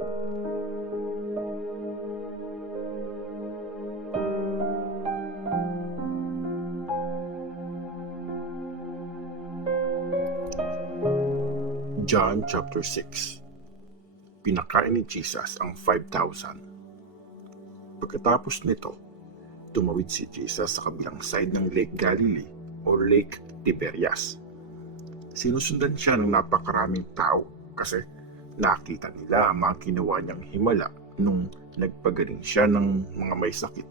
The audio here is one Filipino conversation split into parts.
John chapter 6. Pinakain ni Jesus ang 5,000. Pagkatapos nito, tumawid si Jesus sa kabilang side ng Lake Galilee o Lake Tiberias. Sinusundan siya ng napakaraming tao kasi nakita nila ang mga ginawa niyang himala nung nagpagaling siya ng mga may sakit.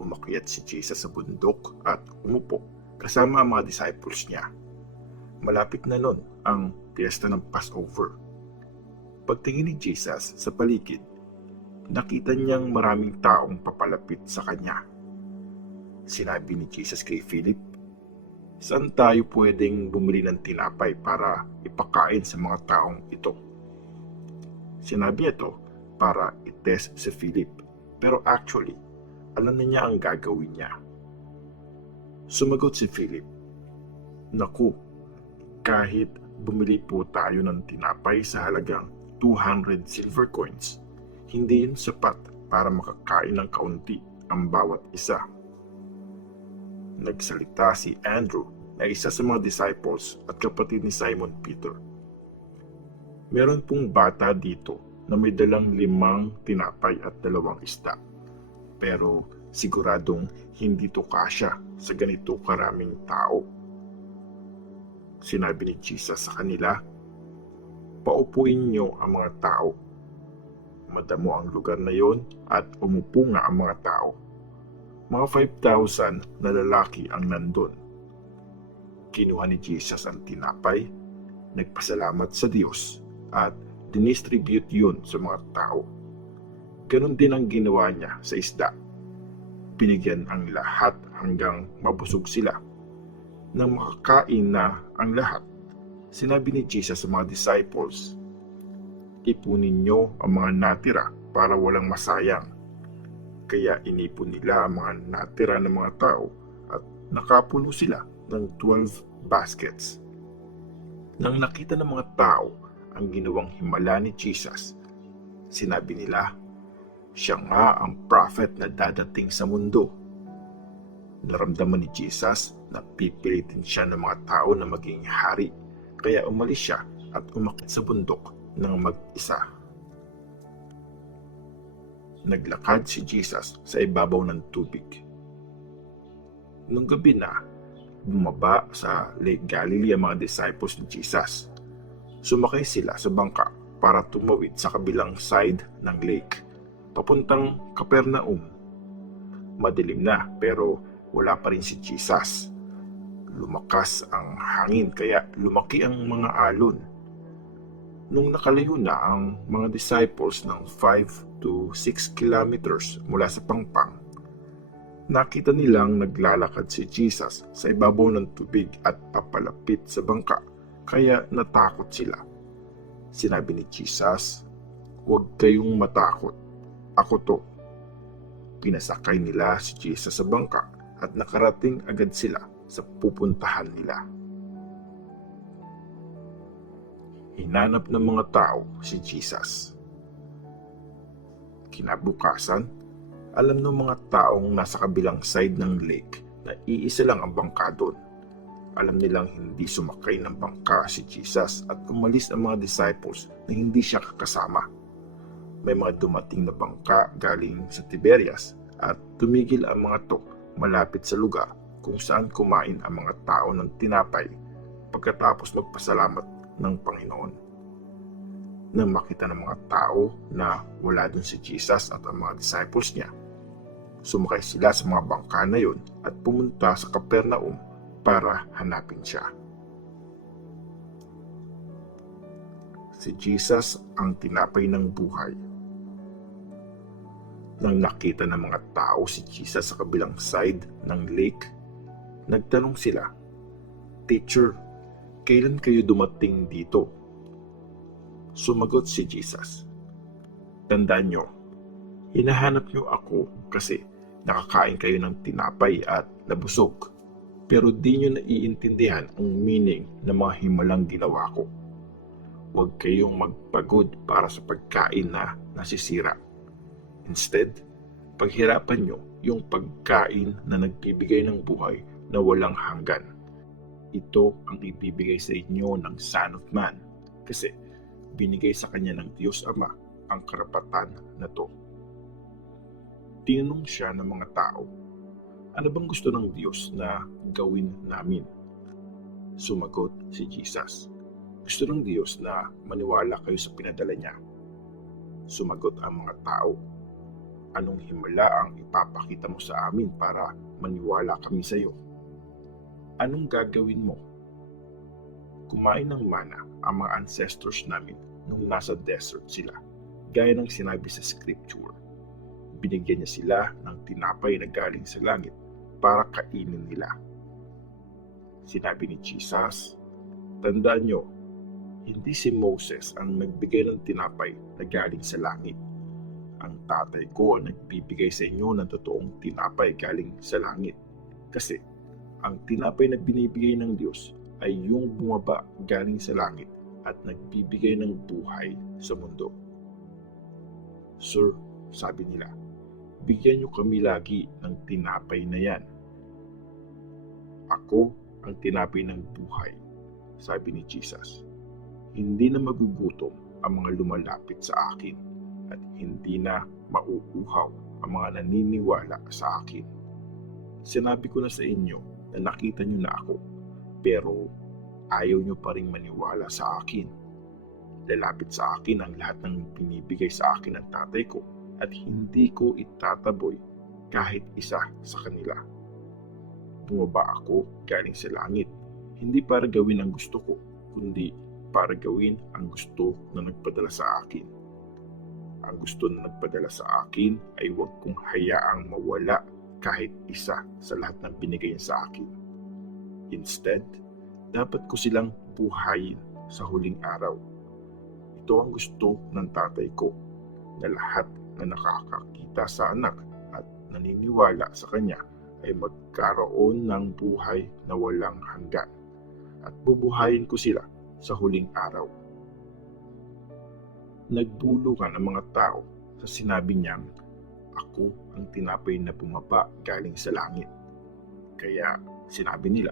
Umakyat si Jesus sa bundok at umupo kasama ang mga disciples niya. Malapit na nun ang piyesta ng Passover. Pagtingin ni Jesus sa paligid, nakita niyang maraming taong papalapit sa kanya. Sinabi ni Jesus kay Philip, "Saan tayo pwedeng bumili ng tinapay para ipakain sa mga taong ito?" Sinabi ito para i-test si Philip, pero actually, alam na niya ang gagawin niya. Sumagot si Philip, "Naku, kahit bumili po tayo ng tinapay sa halagang 200 silver coins, hindi yun sapat para makakain ng kaunti ang bawat isa." Nagsalita si Andrew na isa sa mga disciples at kapatid ni Simon Peter. "Meron pong bata dito na may dalang 5 tinapay at 2 isda, pero siguradong hindi to kasya sa ganito karaming tao." Sinabi ni Jesus sa kanila, "Paupuin niyo ang mga tao." Madamo ang lugar na yon at umupo nga ang mga tao. Mga 5,000 na lalaki ang nandun. Kinuha ni Jesus ang tinapay, nagpasalamat sa Diyos at dinistribute yun sa mga tao. Ganon din ang ginawa niya sa isda. Binigyan ang lahat hanggang mabusog sila. Nang makakain na ang lahat, sinabi ni Jesus sa mga disciples, "Ipunin niyo ang mga natira para walang masayang." Kaya inipon nila ang mga natira ng mga tao at nakapuno sila ng 12 baskets. Nang nakita ng mga tao ang ginawang himala ni Jesus, sinabi nila, "Siya nga ang prophet na dadating sa mundo." Naramdaman ni Jesus na pipilitin siya ng mga tao na maging hari, kaya umalis siya at umakyat sa bundok ng mag-isa. Naglakad si Jesus sa ibabaw ng tubig. Nung gabi na, bumaba sa Lake Galilee ang mga disciples ni Jesus. Sumakay sila sa bangka para tumawid sa kabilang side ng lake, papuntang Capernaum. Madilim na pero wala pa rin si Jesus. Lumakas ang hangin kaya lumaki ang mga alon. Nung nakalayo na ang mga disciples ng 5 to 6 kilometers mula sa pangpang, nakita nilang naglalakad si Jesus sa ibabaw ng tubig at papalapit sa bangka, kaya natakot sila. Sinabi ni Jesus, "Huwag kayong matakot, ako to." Pinasakay nila si Jesus sa bangka at nakarating agad sila sa pupuntahan nila. Hinanap ng mga tao si Jesus. Kinabukasan, alam ng mga taong nasa kabilang side ng lake na iisa lang ang bangka doon. Alam nilang hindi sumakay ng bangka si Jesus at umalis ang mga disciples na hindi siya kasama. May mga dumating na bangka galing sa Tiberias at tumigil ang mga to malapit sa lugar kung saan kumain ang mga tao ng tinapay pagkatapos magpasalamat ng Panginoon. Nang makita ng mga tao na wala dun si Jesus at ang mga disciples niya, sumakay sila sa mga bangka na yun at pumunta sa Capernaum para hanapin siya. Si Jesus ang tinapay ng buhay. Nang nakita ng mga tao si Jesus sa kabilang side ng lake, nagtanong sila, "Teacher, kailan kayo dumating dito?" Sumagot si Jesus, "Tandaan nyo, hinahanap nyo ako kasi nakakain kayo ng tinapay at nabusog, pero di nyo naiintindihan ang meaning ng mga himalang ginawa ko. Huwag kayong magpagod para sa pagkain na nasisira. Instead, paghirapan nyo yung pagkain na nagbibigay ng buhay na walang hanggan. Ito ang ibibigay sa inyo ng Son of Man kasi binigay sa kanya ng Diyos Ama ang karapatan na to. Tinanong siya ng mga tao, ano bang gusto ng Diyos na gawin namin? Sumagot si Jesus, gusto ng Diyos na maniwala kayo sa pinadala niya. Sumagot ang mga tao, anong himala ang ipapakita mo sa amin para maniwala kami sa iyo? Anong gagawin mo? Kumain ng mana ang mga ancestors namin nung nasa desert sila, gaya ng sinabi sa scripture. Binigyan niya sila ng tinapay na galing sa langit para kainin nila. Sinabi ni Jesus, tandaan niyo, hindi si Moses ang nagbigay ng tinapay na galing sa langit. Ang tatay ko ang nagbibigay sa inyo ng totoong tinapay galing sa langit. Kasi ang tinapay na binibigay ng Diyos ay yung bumaba galing sa langit at nagbibigay ng buhay sa mundo. Sir, sabi nila, bigyan niyo kami lagi ng tinapay na yan. Ako ang tinapay ng buhay, sabi ni Jesus. Hindi na magugutom ang mga lumalapit sa akin at hindi na mauuhaw ang mga naniniwala sa akin. Sinabi ko na sa inyo na nakita niyo na ako, pero ayaw niyo pa rin maniwala sa akin. Lalapit sa akin ang lahat ng binibigay sa akin ng tatay ko at hindi ko itataboy kahit isa sa kanila. Bumaba ako galing sa langit, hindi para gawin ang gusto ko, kundi para gawin ang gusto na nagpadala sa akin. Ang gusto na nagpadala sa akin ay huwag kong hayaang mawala kahit isa sa lahat ng binigay niya sa akin. Instead, dapat ko silang buhayin sa huling araw. Ito ang gusto ng tatay ko, na lahat na nakakakita sa anak at naniniwala sa kanya ay magkaroon ng buhay na walang hanggan, at bubuhayin ko sila sa huling araw. Nagbulukan ang mga tao sa sinabi niyang, ako ang tinapay na bumaba galing sa langit. Kaya sinabi nila,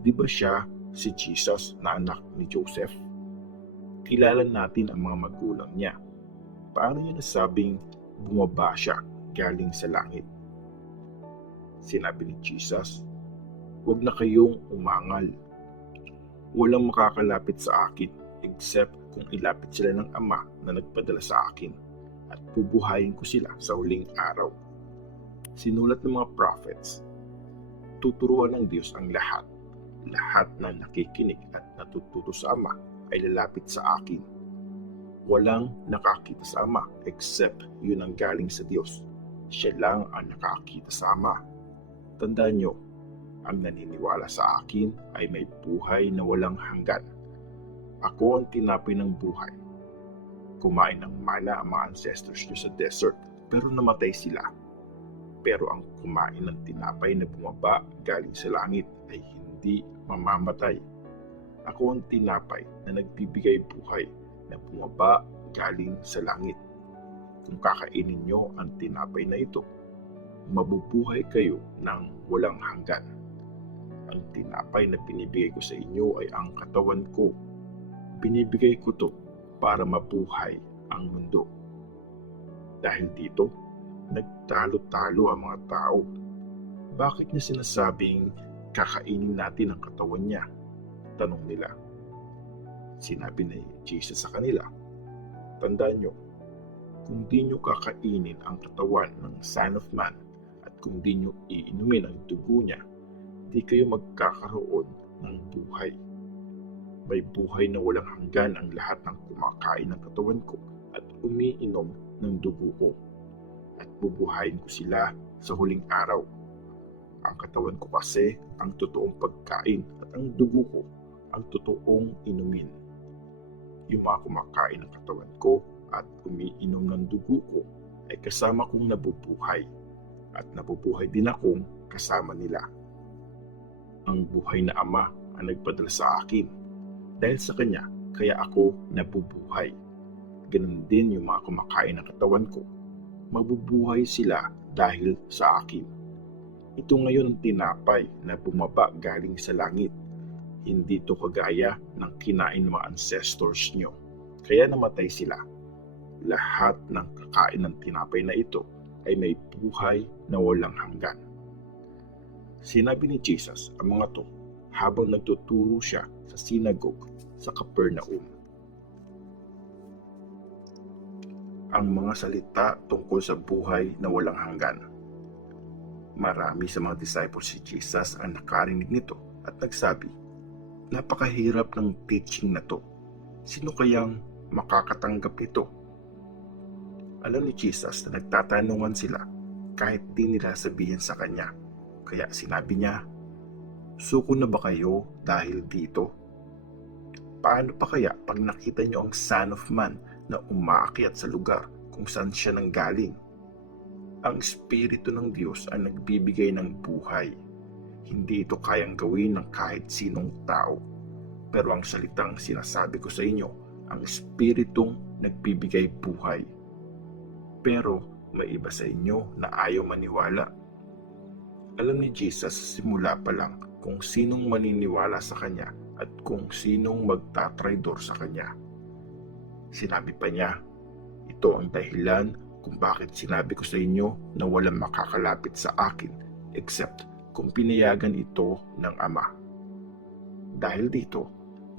di ba siya si Jesus na anak ni Joseph? Kilala natin ang mga magulang niya. Paano niya nasabing bumaba siya galing sa langit? Sinabi ni Jesus, huwag na kayong umangal. Walang makakalapit sa akin except kung ilapit sila ng Ama na nagpadala sa akin, at bubuhayin ko sila sa huling araw. Sinulat ng mga prophets, tuturuan ng Diyos ang lahat. Lahat na nakikinig at natututo sa Ama ay lalapit sa akin. Walang nakakita sa Ama except yun ang galing sa Diyos. Siya lang ang nakakita sa Ama. Tandaan nyo, ang naniniwala sa akin ay may buhay na walang hanggan. Ako ang tinapay ng buhay. Kumain ng mana ang mga ancestors nyo sa desert, pero namatay sila. Pero ang kumain ng tinapay na bumaba galing sa langit ay hindi mamamatay. Ako ang tinapay na nagbibigay buhay na bumaba galing sa langit. Kung kakainin nyo ang tinapay na ito, mabubuhay kayo ng walang hanggan. Ang tinapay na binibigay ko sa inyo ay ang katawan ko. Binibigay ko to para mabuhay ang mundo. Dahil dito, nagtalo-talo ang mga tao. Bakit niya sinasabing kakainin natin ang katawan niya? Tanong nila. Sinabi ni Jesus sa kanila, tandaan nyo, kung di nyo kakainin ang katawan ng Son of Man at kung di nyo iinumin ang dugo niya, di kayo magkakaroon ng buhay. May buhay na walang hanggan ang lahat ng kumakain ng katawan ko at umiinom ng dugo ko, at bubuhayin ko sila sa huling araw. Ang katawan ko kasi ang totoong pagkain at ang dugo ko ang totoong inumin. Yung mga kumakain ng katawan ko at umiinom ng dugo ko ay kasama kong nabubuhay, at nabubuhay din akong kasama nila. Ang buhay na Ama ang nagpadala sa akin. Dahil sa Kanya, kaya ako nabubuhay. Ganun din yung mga kumakain ng katawan ko. Mabubuhay sila dahil sa akin. Ito ngayon ang tinapay na bumaba galing sa langit. Hindi ito kagaya ng kinain ng mga ancestors nyo. Kaya namatay sila. Lahat ng kakain ng tinapay na ito ay may buhay na walang hanggan. Sinabi ni Jesus ang mga to habang nagtuturo siya sa sinagogue sa Capernaum. Ang mga salita tungkol sa buhay na walang hanggan. Marami sa mga disciples si Jesus ang nakarinig nito at nagsabi, napakahirap ng teaching na to. Sino kayang makakatanggap nito? Alam ni Jesus na nagtatanungan sila kahit di nila sabihin sa kanya. Kaya sinabi niya, suko na ba kayo dahil dito? Paano pa kaya pag nakita niyo ang Son of Man na umaakyat sa lugar kung saan siya nanggaling? Ang Espiritu ng Diyos ang nagbibigay ng buhay. Hindi ito kayang gawin ng kahit sinong tao. Pero ang salitang sinasabi ko sa inyo, ang Espiritong nagbibigay buhay. Pero may iba sa inyo na ayaw maniwala. Alam ni Jesus sa simula pa lang kung sinong maniniwala sa Kanya at kung sinong magtatraidor sa Kanya. Sinabi pa niya, ito ang dahilan kung bakit sinabi ko sa inyo na walang makakalapit sa akin except kung pinayagan ito ng Ama. Dahil dito,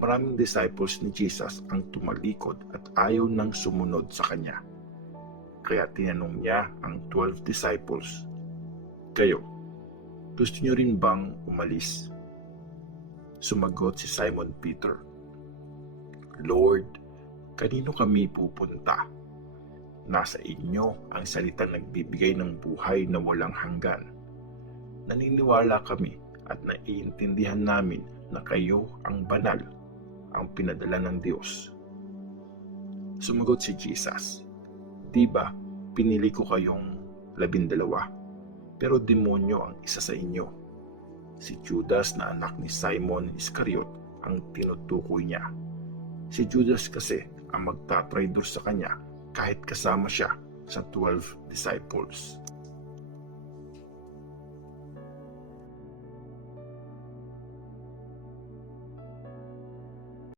maraming disciples ni Jesus ang tumalikod at ayaw nang sumunod sa Kanya. Kaya tinanong niya ang 12 disciples, kayo, gusto niyo rin bang umalis? Sumagot si Simon Peter, Lord, kanino kami pupunta? Nasa inyo ang salitang nagbibigay ng buhay na walang hanggan. Naniniwala kami at naiintindihan namin na kayo ang banal, ang pinadala ng Diyos. Sumagot si Jesus, di ba pinili ko kayong 12? Pero demonyo ang isa sa inyo. Si Judas na anak ni Simon Iscariot ang tinutukoy niya. Si Judas kasi ang magtatraidor sa kanya kahit kasama siya sa 12 disciples.